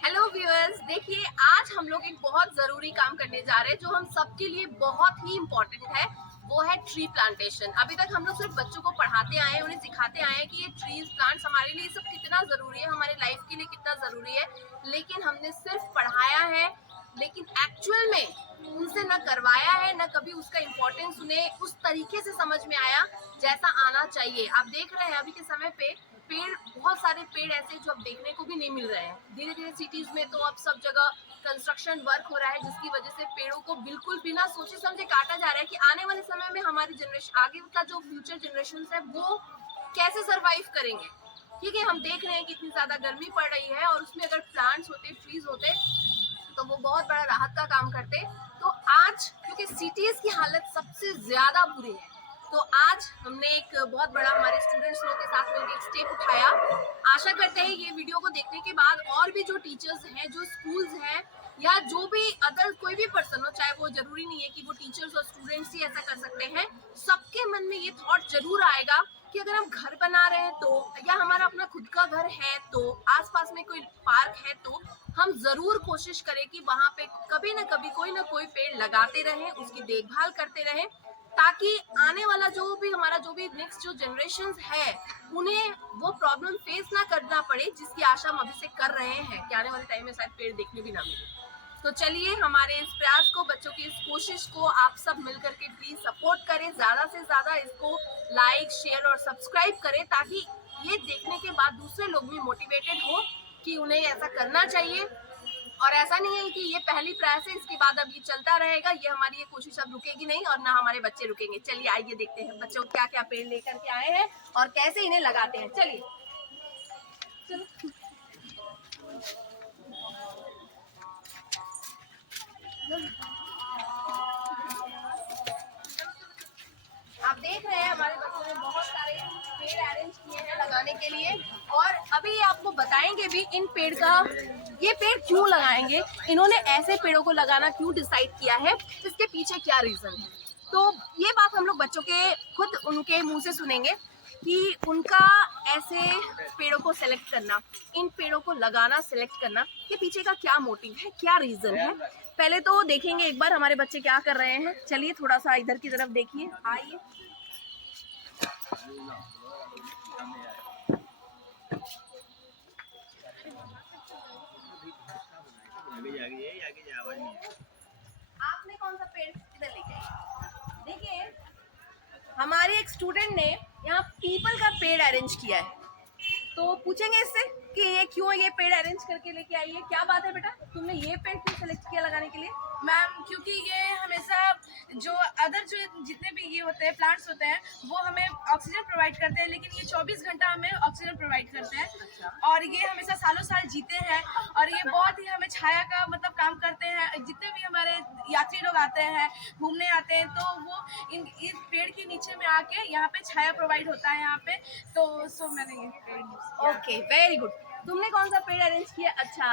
Hello viewers, देखिए आज हम लोग एक बहुत ज़रूरी काम करने जा रहे हैं जो हम सबके लिए बहुत ही इम्पोर्टेंट है। वो है ट्री प्लांटेशन। अभी तक हम लोग सिर्फ बच्चों को पढ़ाते आए हैं, उन्हें सिखाते आए हैं कि ये ट्रीज प्लांट्स हमारे लिए सब कितना ज़रूरी है, हमारे लाइफ के लिए कितना ज़रूरी है। लेकिन हमने सिर्फ पढ़ाया है, लेकिन एक्चुअल में उनसे न करवाया है, न कभी उसका इम्पोर्टेंस उन्हें उस तरीके से समझ में आया जैसा आना चाहिए। आप देख रहे हैं अभी के समय पे पेड़, बहुत सारे पेड़ ऐसे जो अब देखने को भी नहीं मिल रहे हैं। धीरे धीरे सिटीज में तो अब सब जगह कंस्ट्रक्शन वर्क हो रहा है, जिसकी वजह से पेड़ों को बिल्कुल बिना सोचे समझे काटा जा रहा है कि आने वाले समय में हमारी जनरेशन, आगे का जो फ्यूचर जनरेशन है वो कैसे सरवाइव करेंगे। ठीक है, हम देख रहे हैं कि इतनी ज्यादा गर्मी पड़ रही है और उसमें अगर प्लांट्स होते, ट्रीज होते तो वो बहुत बड़ा राहत का काम करते। तो आज क्योंकि सिटीज की हालत सबसे ज्यादा बुरी है, तो आज हमने एक बहुत बड़ा हमारे स्टूडेंट्स लोग के साथ मिलकर एक स्टेप उठाया। आशा करते हैं ये वीडियो को देखने के बाद और भी जो टीचर्स हैं, जो स्कूल्स हैं, या जो भी अदर कोई भी पर्सन हो, चाहे वो जरूरी नहीं है कि वो टीचर्स और स्टूडेंट्स ही ऐसा कर सकते हैं, सबके मन में ये थॉट जरूर आएगा कि अगर हम घर बना रहे हैं तो, या हमारा अपना खुद का घर है तो, आसपास में कोई पार्क है तो हम जरूर कोशिश करें कि वहां पे कभी ना कभी कोई ना कोई पेड़ लगाते रहें, उसकी देखभाल करते रहें, ताकि आने वाला जो भी नेक्स्ट जो जनरेशन है उन्हें वो प्रॉब्लम फेस ना करना पड़े, जिसकी आशा हम अभी से कर रहे हैं कि आने वाले टाइम में शायद पेड़ देखने भी ना मिले। तो चलिए, हमारे इस प्रयास को, बच्चों की इस कोशिश को आप सब मिलकर के प्लीज सपोर्ट करें, ज्यादा से ज्यादा इसको लाइक, शेयर और सब्सक्राइब करें, ताकि ये देखने के बाद दूसरे लोग भी मोटिवेटेड हो कि उन्हें ऐसा करना चाहिए। और ऐसा नहीं है कि ये पहली प्रयास है, इसके बाद अब ये चलता रहेगा, ये हमारी ये कोशिश अब रुकेगी नहीं और ना हमारे बच्चे रुकेंगे। चलिए आइए देखते हैं बच्चों क्या क्या पेड़ लेकर के आए हैं और कैसे इन्हें लगाते हैं। चलिए चलो। आप देख रहे हैं हमारे बच्चों ने बहुत सारे पेड़ अरेंज किए हैं लगाने के लिए, और अभी आपको बताएंगे भी इन पेड़ का, ये पेड़ क्यों लगाएंगे, इन्होंने ऐसे पेड़ों को लगाना क्यों डिसाइड किया है, इसके पीछे क्या रीजन है। तो ये बात हम लोग बच्चों के खुद उनके मुंह से सुनेंगे कि उनका ऐसे पेड़ों को सेलेक्ट करना, इन पेड़ों को लगाना, सेलेक्ट करना के पीछे का क्या मोटिव है, क्या रीजन है। पहले तो देखेंगे एक बार हमारे बच्चे क्या कर रहे हैं। चलिए थोड़ा सा इधर की तरफ देखिए, आइए। आपने कौन सा पेड़ इधर लेके आए? देखिए, हमारे एक स्टूडेंट ने यहाँ पीपल का पेड़ अरेंज किया है, तो पूछेंगे इससे कि ये क्यों ये पेड़ अरेंज करके लेके आई है। क्या बात है बेटा, तुमने ये पेड़ क्यों सेलेक्ट किया लगाने के लिए? मैम, क्योंकि ये हमेशा जो अदर जो जितने भी ये होते हैं प्लांट्स होते हैं वो हमें ऑक्सीजन प्रोवाइड करते हैं, लेकिन ये 24 घंटा हमें ऑक्सीजन प्रोवाइड करते हैं। अच्छा। और ये हमेशा सालों साल जीते हैं और ये बहुत ही हमें छाया का मतलब काम करते हैं। जितने भी हमारे यात्री लोग आते हैं, घूमने आते हैं, तो वो इस पेड़ के नीचे में आके यहाँ पे छाया प्रोवाइड होता है यहाँ पे। तो मैंने ये पेड़ use किया। Okay, very good. तुमने कौन सा पेड़ अरेंज किया? अच्छा,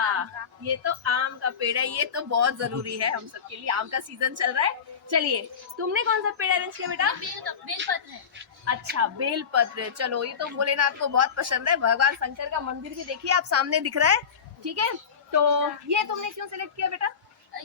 ये तो आम का पेड़ है, ये तो बहुत जरूरी है हम सबके लिए, आम का सीजन चल रहा है। चलिए, तुमने कौन सा पेड़ अरेंज किया बेटा? बेलपत्र है। अच्छा, बेलपत्र। चलो, ये तो भोलेनाथ को बहुत पसंद है। भगवान शंकर का मंदिर भी देखिए आप सामने दिख रहा है। ठीक है, तो ये तुमने क्यों सिलेक्ट किया बेटा?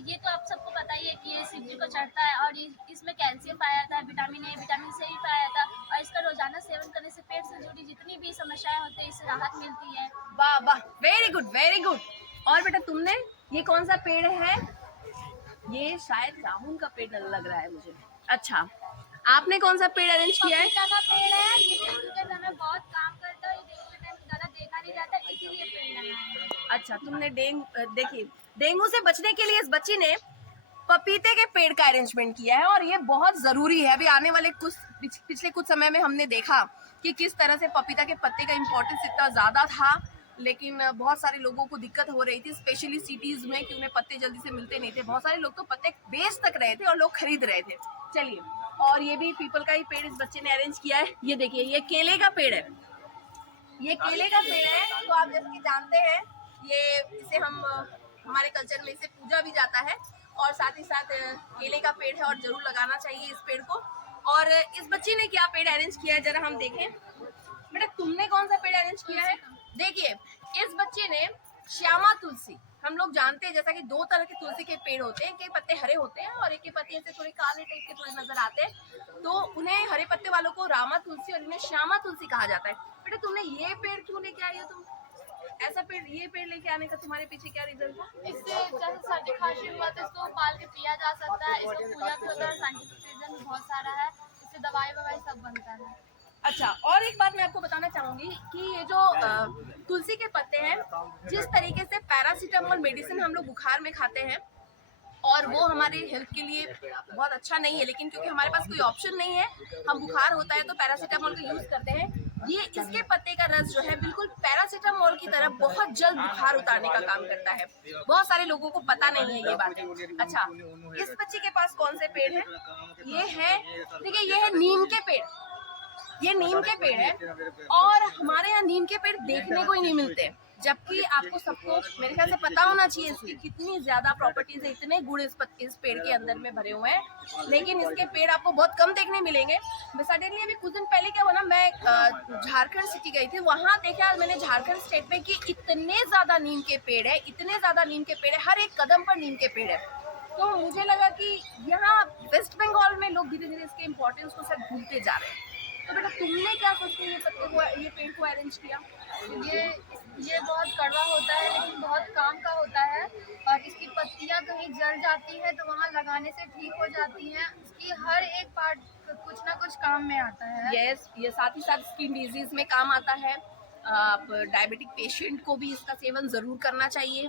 ये तो आप सबको पता ही है कि ये शिव जी को चढ़ता है और इसमें कैल्शियम पाया जाता है, विटामिन ए, विटामिन सी पाया जाता है, और इसका रोजाना सेवन करने से पेट से जुड़ी जितनी भी समस्याएं होती है इससे राहत मिलती है। वाह वाह, वेरी गुड वेरी गुड। और बेटा तुमने, ये कौन सा पेड़ है? ये शायद जामुन का पेड़ लग रहा है मुझे। अच्छा, आपने कौन सा पेड़ अरेंज किया है? पपीता का पेड़ है, ये डेंगू के समय बहुत काम करता है, ये डेंगू के टाइम ज्यादा देखा नहीं जाता, इसीलिए पेड़ लगाया है। अच्छा, तुमने देखिए, डेंगू से बचने के लिए इस बच्ची ने पपीते के पेड़ का अरेंजमेंट किया है, और ये बहुत जरूरी है। अभी आने वाले पिछले कुछ समय में हमने देखा कि किस तरह से पपीता के पत्ते का इम्पोर्टेंस इतना ज्यादा था, लेकिन बहुत सारे लोगों को दिक्कत हो रही थी, स्पेशली सिटीज में, कि उन्हें पत्ते जल्दी से मिलते नहीं थे। बहुत सारे लोग तो पत्ते बेच तक रहे थे और लोग खरीद रहे थे। चलिए, और ये भी पीपल का ही पेड़ इस बच्चे ने अरेंज किया है। ये देखिए, ये केले का पेड़ है, ये केले का पेड़ है। तो आप जैसे कि जानते हैं, ये इसे हम हमारे कल्चर में इसे पूजा भी जाता है, और साथ ही साथ केले का पेड़ है और जरूर लगाना चाहिए इस पेड़ को। और इस बच्ची ने क्या पेड़ अरेंज किया है, जरा हम देखें। बेटा तुमने कौन सा पेड़ अरेंज किया है? देखिए, इस बच्चे ने श्यामा तुलसी, हम लोग जानते हैं जैसा कि दो तरह के तुलसी के पेड़ होते हैं, एक के पत्ते हरे होते हैं और एक के पत्ते ऐसे थोड़े काले टाइप के थोड़े नजर आते हैं। तो उन्हें हरे पत्ते वालों को रामा तुलसी और इन्हें श्यामा तुलसी कहा जाता है। बेटा तुमने ये पेड़ क्यों लेके आई हो? तुम ऐसा पेड़, ये पेड़ लेके आने का तुम्हारे पीछे क्या रीजन था? इससे जैसे सर्दी खांसी हुआ तो इसको उबाल के पिया जा सकता है, इसको पूजा भी होता है, साइंटिफिक रीजन भी बहुत सारा है, इससे दवाई ववाई सब बनता है। अच्छा, और एक बात मैं आपको बताना चाहूंगी कि ये जो तुलसी के पत्ते हैं, जिस तरीके से पैरासीटामोल मेडिसिन हम लोग बुखार में खाते हैं और वो हमारे हेल्थ के लिए बहुत अच्छा नहीं है, लेकिन क्योंकि हमारे पास कोई ऑप्शन नहीं है, हम बुखार होता है तो पैरासीटामोल का यूज करते हैं। ये इसके पत्ते का रस जो है बिल्कुल पैरासीटामोल की तरह बहुत जल्द बुखार उतारने का काम करता है। बहुत सारे लोगों को पता नहीं है ये बातें। अच्छा, इस बच्ची के पास कौन से पेड़ है? ये है, देखिए ये है नीम के पेड़। ये नीम के पेड़ है और हमारे यहाँ नीम के पेड़ देखने को ही नहीं मिलते, जबकि आपको सबको मेरे ख्याल से पता होना चाहिए इसकी कितनी ज्यादा प्रॉपर्टीज है, इतने गुण इस पेड़ के अंदर में भरे हुए हैं, लेकिन इसके पेड़ आपको बहुत कम देखने मिलेंगे। मैं सडनली अभी कुछ दिन पहले क्या हुआ ना, मैं झारखंड सिटी गई थी, वहाँ देखा मैंने झारखंड स्टेट में कि इतने ज्यादा नीम के पेड़ है, इतने ज्यादा नीम के पेड़ है, हर एक कदम पर नीम के पेड़ है। तो मुझे लगा कि यहाँ वेस्ट बंगाल में लोग धीरे धीरे इसके इम्पोर्टेंस को शायद भूलते जा रहे हैं। तो बेटा तुमने क्या सोच के ये पेड़ को अरेंज किया? ये बहुत कड़वा होता है लेकिन बहुत काम का होता है, और इसकी पत्तियां कहीं जल जाती है तो वहाँ लगाने से ठीक हो जाती हैं। इसकी हर एक पार्ट कुछ ना कुछ काम में आता है। यस, ये साथ ही साथ स्किन डिजीज में काम आता है। आप डायबिटिक पेशेंट को भी इसका सेवन ज़रूर करना चाहिए,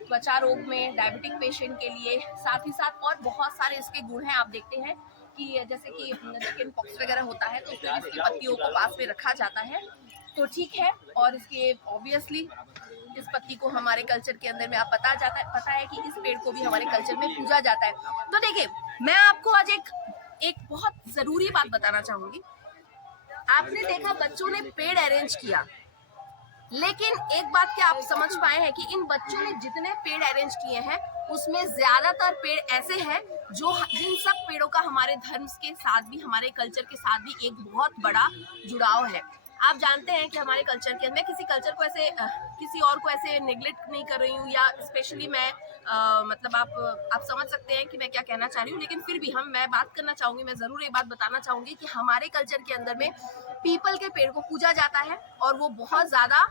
त्वचा रोग में डायबिटिक पेशेंट के लिए। साथ ही साथ और बहुत सारे इसके गुण हैं। आप देखते हैं कि जैसे कि चिकन पॉक्स वगैरह होता है तो उसमें इसकी पत्तियों को पास में रखा जाता है, तो ठीक है। और इसके ऑब्वियसली इस पत्ती को हमारे कल्चर के अंदर में आप पता है कि इस पेड़ को भी हमारे कल्चर में पूजा जाता है। तो देखिए, मैं आपको आज एक बहुत ज़रूरी बात बताना चाहूँगी। आपने देखा बच्चों ने पेड़ अरेंज किया, लेकिन एक बात क्या आप समझ पाए हैं कि इन बच्चों ने जितने पेड़ अरेंज किए हैं उसमें ज्यादातर पेड़ ऐसे हैं जो जिन सब पेड़ों का हमारे धर्म के साथ भी, हमारे कल्चर के साथ भी एक बहुत बड़ा जुड़ाव है। आप जानते हैं कि हमारे कल्चर के अंदर, किसी कल्चर को ऐसे किसी और को ऐसे नेग्लेक्ट नहीं कर रही हूँ, या स्पेशली मैं मतलब आप समझ सकते हैं कि मैं क्या कहना चाह रही हूँ, लेकिन फिर भी मैं बात करना चाहूँगी, मैं ज़रूर एक बात बताना चाहूँगी कि हमारे कल्चर के अंदर में पीपल के पेड़ को पूजा जाता है और वो बहुत ज़्यादा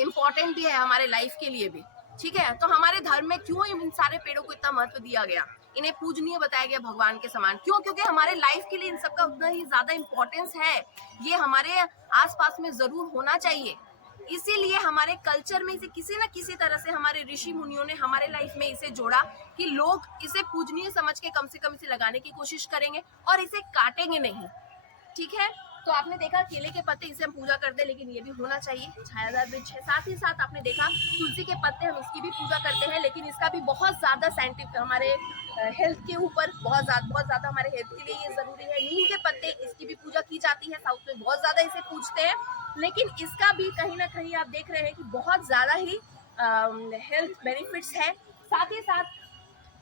इम्पोर्टेंट भी है हमारे लाइफ के लिए भी, ठीक है। तो हमारे धर्म में क्यों इन सारे पेड़ों को इतना महत्व दिया गया, इन्हें पूजनीय बताया गया भगवान के समान, क्यों? क्योंकि हमारे लाइफ के लिए इन सब का उतना ही ज्यादा इम्पोर्टेंस है। ये हमारे आसपास में जरूर होना चाहिए। इसीलिए हमारे कल्चर में इसे किसी न किसी तरह से हमारे ऋषि मुनियों ने हमारे लाइफ में इसे जोड़ा कि लोग इसे पूजनीय समझ के कम से कम इसे लगाने की कोशिश करेंगे और इसे काटेंगे नहीं, ठीक है। तो आपने देखा केले के पत्ते, इसे हम पूजा करते हैं, लेकिन ये भी होना चाहिए, छायादार वृक्ष है। साथ ही साथ आपने देखा तुलसी के पत्ते, हम इसकी भी पूजा करते हैं, लेकिन इसका भी बहुत ज़्यादा साइंटिफिक हमारे हेल्थ के ऊपर बहुत ज़्यादा हमारे हेल्थ के लिए ये ज़रूरी है। नीम के पत्ते, इसकी भी पूजा की जाती है, साउथ में बहुत ज़्यादा इसे पूजते हैं, लेकिन इसका भी कहीं ना कहीं आप देख रहे हैं कि बहुत ज़्यादा ही हेल्थ बेनिफिट्स है। साथ ही साथ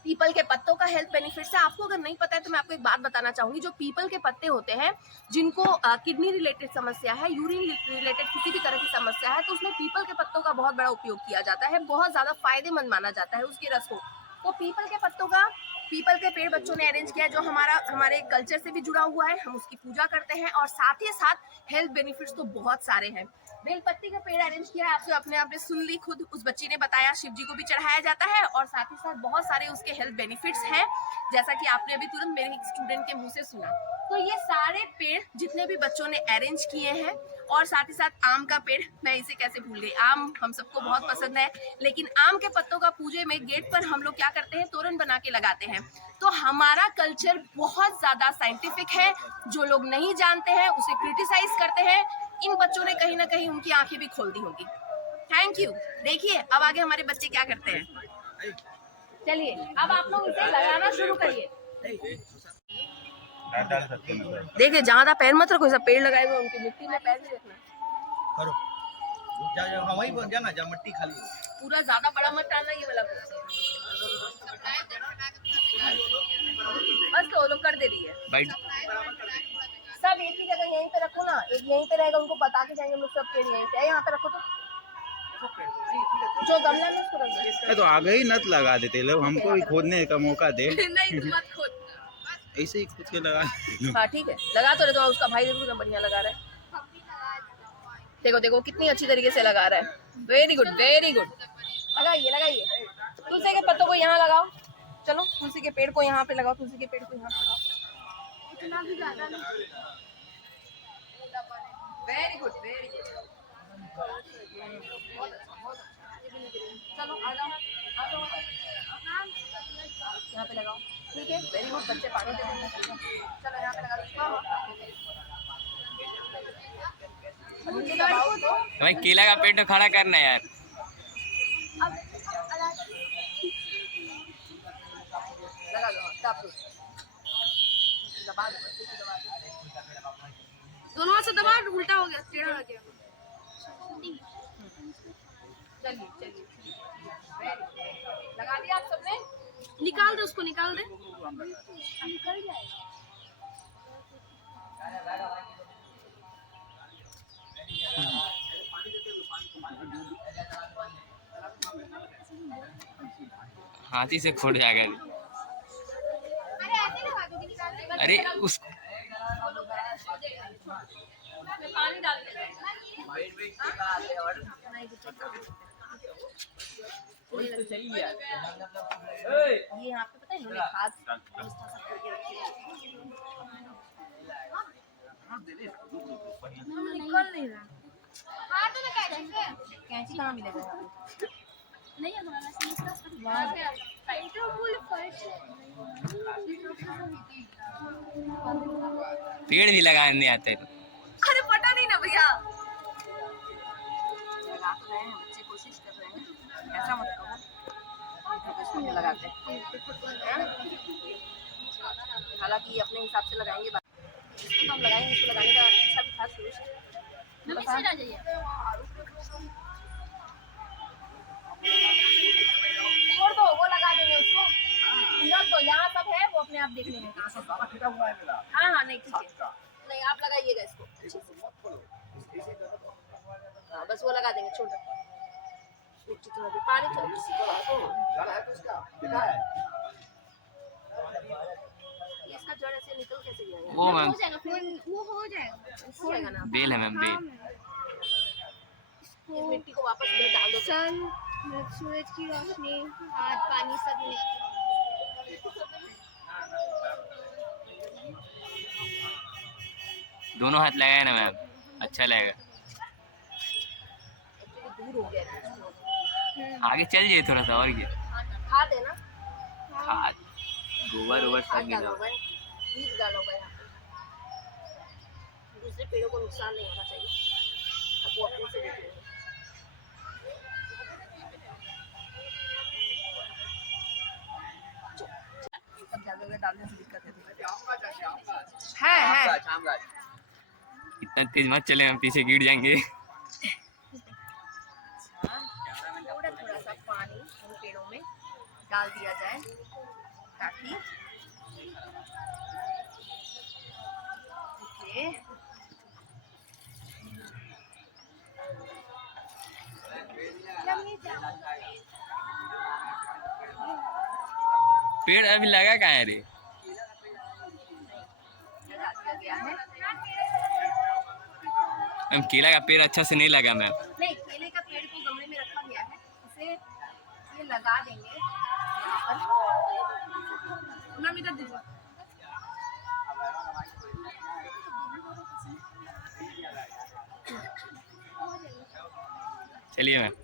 पीपल के पत्तों का हेल्थ बेनिफिट्स है। आपको अगर नहीं पता है तो मैं आपको एक बात बताना चाहूंगी, जो पीपल के पत्ते होते हैं, जिनको किडनी रिलेटेड समस्या है, यूरिन रिलेटेड किसी भी तरह की समस्या है, तो उसमें पीपल के पत्तों का बहुत बड़ा उपयोग किया जाता है, बहुत ज्यादा फायदेमंद माना जाता है उसके रस को। तो पीपल के पत्तों का, पीपल के पेड़ बच्चों ने अरेंज किया है, जो हमारे कल्चर से भी जुड़ा हुआ है, हम उसकी पूजा करते हैं, और साथ ही साथ हेल्थ बेनिफिट्स तो बहुत सारे हैं। बेलपत्ती का पेड़ अरेंज किया है, आपने सुन ली, खुद उस बच्ची ने बताया, शिव जी को भी चढ़ाया जाता है, और साथ ही साथ बहुत सारे उसके हेल्थ बेनिफिट्स हैं, जैसा कि आपने अभी तुरंत मेरे एक स्टूडेंट के मुंह से सुना। तो ये सारे पेड़ जितने भी बच्चों ने अरेंज किए हैं, और साथ ही साथ आम का पेड़, मैं इसे कैसे भूल गई, आम हम सबको बहुत पसंद है, लेकिन आम के पत्तों का पूजे में गेट पर हम लोग क्या करते हैं, तोरण बना के लगाते हैं। तो हमारा कल्चर बहुत ज्यादा साइंटिफिक है, जो लोग नहीं जानते हैं उसे क्रिटिसाइज करते हैं। इन बच्चों ने कहीं ना कहीं उनकी आंखें भी खोल दी होगी। Thank you. देखिए अब आगे हमारे बच्चे क्या करते हैं। चलिए अब आप लोग इसे लगाना शुरू करिए। देखिए ज्यादा पैर मत रखो, सब पेड़ लगाए हुए उनकी मिट्टी में पैर नहीं रखना करो। जा वहीं बन जाना, जा मिट्टी खाली पूरा ज्यादा बड़ा मत डालना, ये वाला बस तो लोग कर दे रही है। सब एक ही जगह यहीं पे रखो ना, एक यहीं पे रहेगा, उनको बता के जाएंगे हम लोग, सब पेड़ यहीं पे है, यहाँ पे रखो तो जो गमला में उसको रख दे। तो आगे ही नत लगा देते लोग, हमको भी खोदने का मौका दे। नहीं मत खोद। ऐसे ही खुद के लगा। हाँ ठीक है, लगा तो रहे, तो उसका भाई देखो कितना बढ़िया लगा रहा है। देखो देखो कितनी अच्छी तरीके से लगा रहा है। Very good very good. लगाइए लगाइए, तुलसी के पत्तों को यहाँ लगाओ। चलो तुलसी के पेड़ को यहाँ पे लगाओ, तुलसी के पेड़ को यहाँ पे लगाओ। इतना भी ज्यादा नहीं। Very good very good. चलो आ जाओ आ जाओ, यहाँ पे लगाओ। ठीक है वेरी गुड, बच्चे पानी दे देंगे। चलो यहाँ पे लगा दो। नीचे दबाओ तो भाई केला का पेड़ तो खड़ा करना यार। लगा दो, दबा दो, दबा दो, अच्छे से दबा दो। दोनों हाथ से दबा, उल्टा हो गया, टेढ़ा हो गया। चलिए चलिए, लगा दिया आप सबने? निकाल दे उसको, निकाल दे। निकल जाएगा। हाथी से खोट जाएगा। अरे ऐसे लगा दो कि निकाल दे। अरे उस पानी डाल दे। ये यहाँ पे पता है इन्होंने खाद निकल नहीं रहा। हाँ तो मैं कैसे से? कैंची कहाँ मिलेगा यहाँ पे? नहीं है हमारा सही तो फुल फर्श है। पेड़ भी लगाने आते हैं। अरे पता नहीं ना भैया। लगा तो रहे हैं, बच्चे कोशिश कर रहे हैं, ऐसा मत करो। प्रोफेशनल लगाते हैं, हालांकि अपने हिसाब से लगाएंगे। इसको तो हम लगाएंगे, इसको लगाने का अच्छा भी था शुरू से। मम्मी से आ जाइए। छोड़ दो, वो लगा देंगे उसको। रख दो, यहाँ सब है, वो अपने आप देख लेंगे। हाँ हाँ नहीं ठीक है, नहीं आप लगाइएगा इसको अच्छे से। हाँ बस वो लगा देंगे, छोड़ दो। मिट्टी थोड़ा दे, पानी ये इसका जड़ ऐसे निकल कैसे गया यार? वो मैम हो जाएगा फिर, वो हो जाएगा। हो जाएगा ना? बेल है मैम, हाँ, बेल। इस मिट्टी को वापस उधर डाल दो। सन, सूरज की रोशनी, हाथ पानी सब मिला। दोनों हाथ लगाए ना मैम, अच्छा लगेगा। एक्चुअली दूर हो गया है। आगे चल जाइए थोड़ा सा, और क्या खाद है ना? खाद गोबर ओबर खाद सब डाला मिला। हुआ है, बीज डाला हुआ है यहाँ पे। दूसरे पेड़ों को नुकसान नहीं होना चाहिए, अब वो अपने से देखेंगे। सब ज्यादा डालने से दिक्कत है। इतना तेज मत चले, हम पीछे गिर जाएंगे। थोड़ा थोड़ा सा पानी इन पेड़ों में डाल दिया जाए ताकि ओके पेड़ अभी लगा कहाँ है रे? लगा दिया गया है। मैम केला का पेड़ अच्छा से नहीं लगा मैम। नहीं, केले का पेड़ को गमले में रखा गया है, इसे ये लगा देंगे यहाँ पर। मैम इधर दीजिए। चलिए मैम।